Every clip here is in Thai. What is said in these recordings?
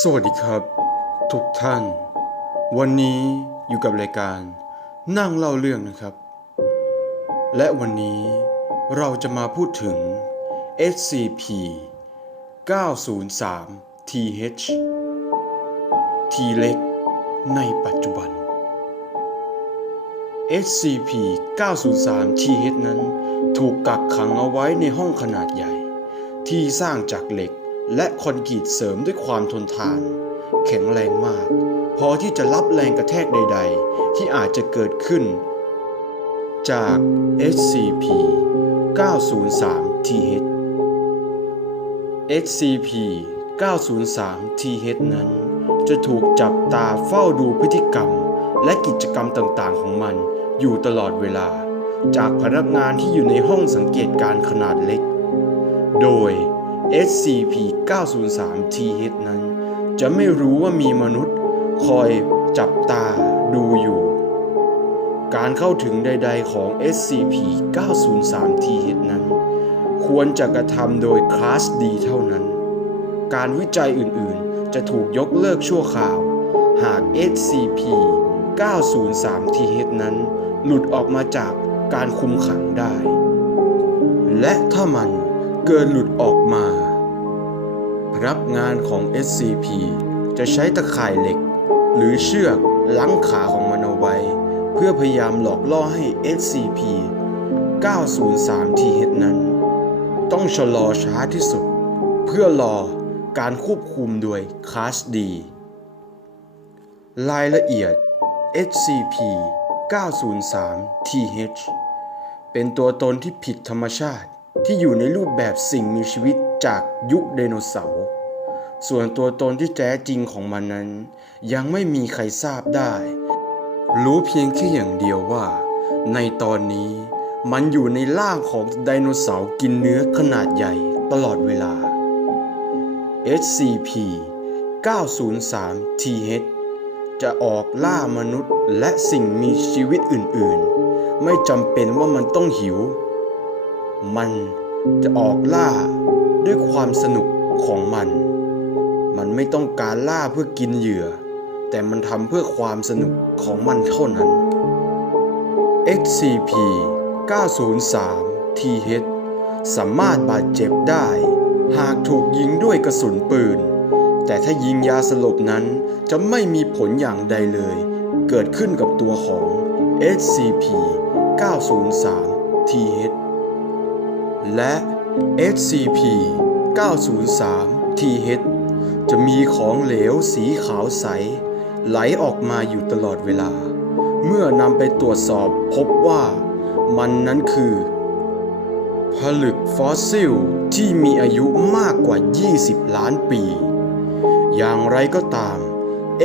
สวัสดีครับ ทุกท่าน วันนี้อยู่กับรายการนั่งเล่าเรื่องนะครับ และวันนี้เราจะมาพูดถึง SCP 903 TH T เล็กในปัจจุบัน SCP 903 TH นั้นถูกกักขังเอาไว้ในห้องขนาดใหญ่ ที่สร้างจากเหล็ก และคอนกรีตเสริมด้วยความทนทาน แข็งแรงมาก พอที่จะรับแรงกระแทกใด ๆ ที่อาจจะเกิดขึ้น จาก SCP 903 TH SCP 903 TH นั้น จะถูกจับตาเฝ้าดูพฤติกรรม และกิจกรรมต่างๆ ของมันอยู่ตลอดเวลา จากพนักงานที่อยู่ในห้องสังเกตการณ์ขนาดเล็ก โดย SCP 903 TH นั้น จะไม่รู้ว่ามีมนุษย์คอยจับตาดูอยู่ การเข้าถึงใด ๆของ SCP 903 TH นั้น ควรจะกระทำโดยคลาส D เท่านั้น การวิจัยอื่นๆ จะถูกยกเลิกชั่วคราว หาก SCP 903 TH นั้น หลุดออกมาจากการคุมขังได้ และถ้ามัน เกินหลุดออกมา พนักงานของ SCP จะใช้ตะข่ายเหล็ก หรือเชือกลังขาของมันเอาไว้ เพื่อพยายามหลอกล่อให้ SCP 903 TH นั้น ต้องชะลอช้าที่สุด เพื่อรอการควบคุมโดยคลาส D รายละเอียด SCP 903 TH เป็นตัวตนที่ผิดธรรมชาติ ที่อยู่ในรูปแบบสิ่งมีชีวิตจากยุคไดโนเสาร์ ส่วนตัวตนที่แท้จริงของมันนั้น ยังไม่มีใครทราบได้ รู้เพียงแค่อย่างเดียวว่า ในตอนนี้มันอยู่ในร่างของไดโนเสาร์กินเนื้อขนาดใหญ่ตลอดเวลา SCP 903 TH จะออกล่ามนุษย์และสิ่งมีชีวิตอื่น ๆ ไม่จำเป็นว่ามันต้องหิว มันจะออกล่าด้วยความสนุกของมัน มันไม่ต้องการล่าเพื่อกินเหยื่อ แต่มันทำเพื่อความสนุกของมันเท่านั้น SCP 903 TH สามารถบาดเจ็บได้ หากถูกยิงด้วยกระสุนปืน แต่ถ้ายิงยาสลบนั้นจะไม่มีผลอย่างใดเลย เกิดขึ้นกับตัวของ SCP 903 TH และ SCP 903 TH จะมีของเหลวสีขาวใส ไหลออกมาอยู่ตลอดเวลา เมื่อนำไปตรวจสอบพบว่ามันนั้นคือ ผลึกฟอสซิลที่มีอายุมากกว่า 20 ล้านปี อย่างไรก็ตาม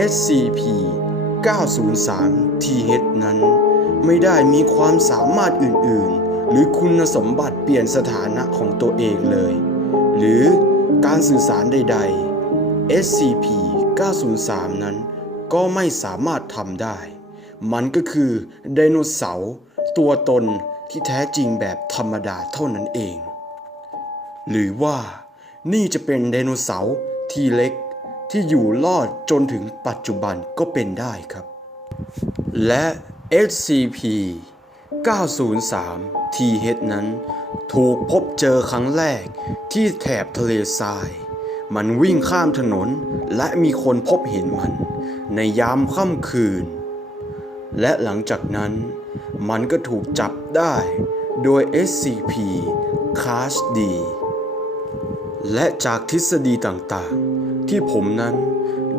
SCP 903 TH นั้น ไม่ได้มีความสามารถอื่น ๆ หรือคุณสมบัติเปลี่ยนสถานะของตัวเองเลย หรือการสื่อสารใด ๆ SCP 903 นั้นก็ไม่สามารถทำได้ มันก็คือไดโนเสาร์ตัวตนที่แท้จริงแบบธรรมดาเท่านั้นเอง หรือว่านี่จะเป็นไดโนเสาร์ที่เล็กที่อยู่รอดจนถึงปัจจุบันก็เป็นได้ครับ และ SCP 903 TH นั้น ถูกพบเจอครั้งแรกที่แถบทะเลทราย มันวิ่งข้ามถนนและมีคนพบเห็นมัน ในยามค่ำคืน และหลังจากนั้น มันก็ถูกจับได้โดย SCP Class D และจากทฤษฎีต่างๆ ที่ผมนั้น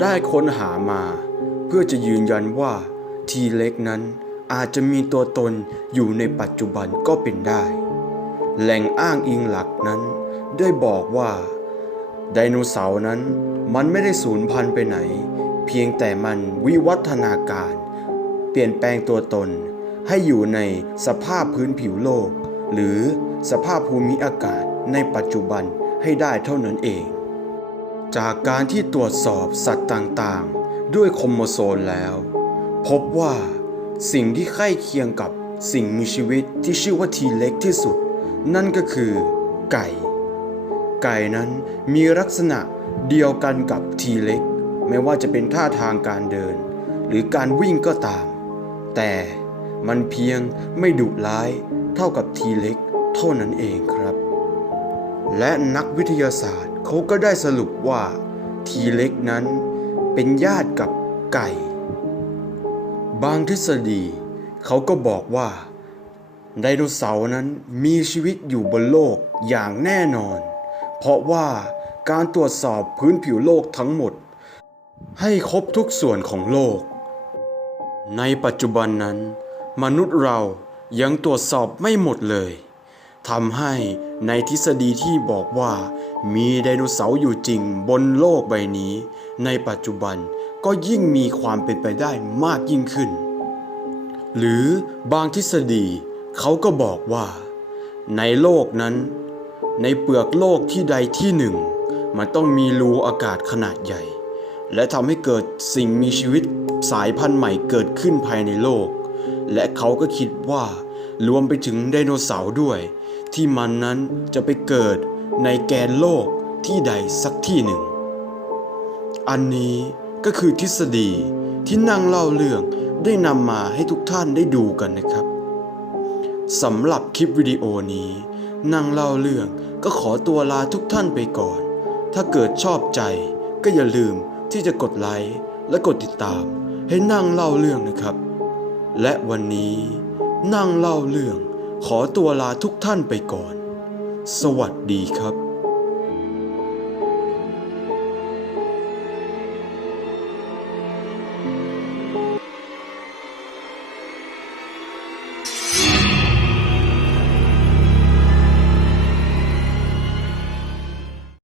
ได้ค้นหามา เพื่อจะยืนยันว่าทีเล็กนั้น อาจจะมีตัวตนอยู่ในปัจจุบันก็เป็นได้ แหล่งอ้างอิงหลักนั้น ได้บอกว่า ไดโนเสาร์นั้นมันไม่ได้สูญพันธุ์ไปไหน เพียงแต่มันวิวัฒนาการ เปลี่ยนแปลงตัวตน ให้อยู่ในสภาพพื้นผิวโลก หรือสภาพภูมิอากาศในปัจจุบันให้ได้เท่านั้นเอง จากการที่ตรวจสอบสัตว์ต่างๆ ด้วยโครโมโซนแล้ว พบว่า สิ่งที่ใกล้เคียงกับสิ่งมีชีวิตที่ชื่อว่าทีเล็กที่สุด นั่นก็คือ ไก่ ไก่นั้นมีลักษณะเดียวกันกับทีเล็กไม่ว่าจะเป็นท่าทางการเดิน หรือการวิ่งก็ตาม แต่มันเพียงไม่ดุร้ายเท่ากับทีเล็กเท่านั้นเองครับ และนักวิทยาศาสตร์เขาก็ได้สรุปว่าทีเล็กนั้นเป็นญาติกับไก่ บางทฤษฎีเขาก็บอกว่าไดโนเสาร์นั้นมีชีวิตอยู่บนโลกอย่างแน่นอน เพราะว่าการตรวจสอบพื้นผิวโลกทั้งหมด ให้ครบทุกส่วนของโลก ในปัจจุบันนั้น มนุษย์เรายังตรวจสอบไม่หมดเลยทำให้ในทฤษฎีที่บอกว่ามีไดโนเสาร์อยู่จริงบนโลกใบนี้ ในปัจจุบัน ก็ยิ่งมีความเป็นไปได้มากยิ่งขึ้น หรือบางทฤษฎีเขาก็บอกว่า ในโลกนั้น ในเปลือกโลกที่ใดที่หนึ่ง มันต้องมีรูอากาศขนาดใหญ่ และทำให้เกิดสิ่งมีชีวิตสายพันธุ์ใหม่เกิดขึ้นภายในโลก และเขาก็คิดว่ารวมไปถึงไดโนเสาร์ด้วย ที่มันนั้นจะไปเกิดในแกนโลกที่ใดสักที่หนึ่ง อันนี้ ก็คือทฤษฎีที่นั่งเล่าเรื่องได้นำมาให้ทุกท่านได้ดูกันนะครับสำหรับคลิปวิดีโอนี้ นั่งเล่าเรื่องก็ขอตัวลาทุกท่านไปก่อน ถ้าเกิดชอบใจก็อย่าลืมที่จะกดไลค์และกดติดตามให้นั่งเล่าเรื่องนะครับ และวันนี้นั่งเล่าเรื่องขอตัวลาทุกท่านไปก่อน สวัสดีครับ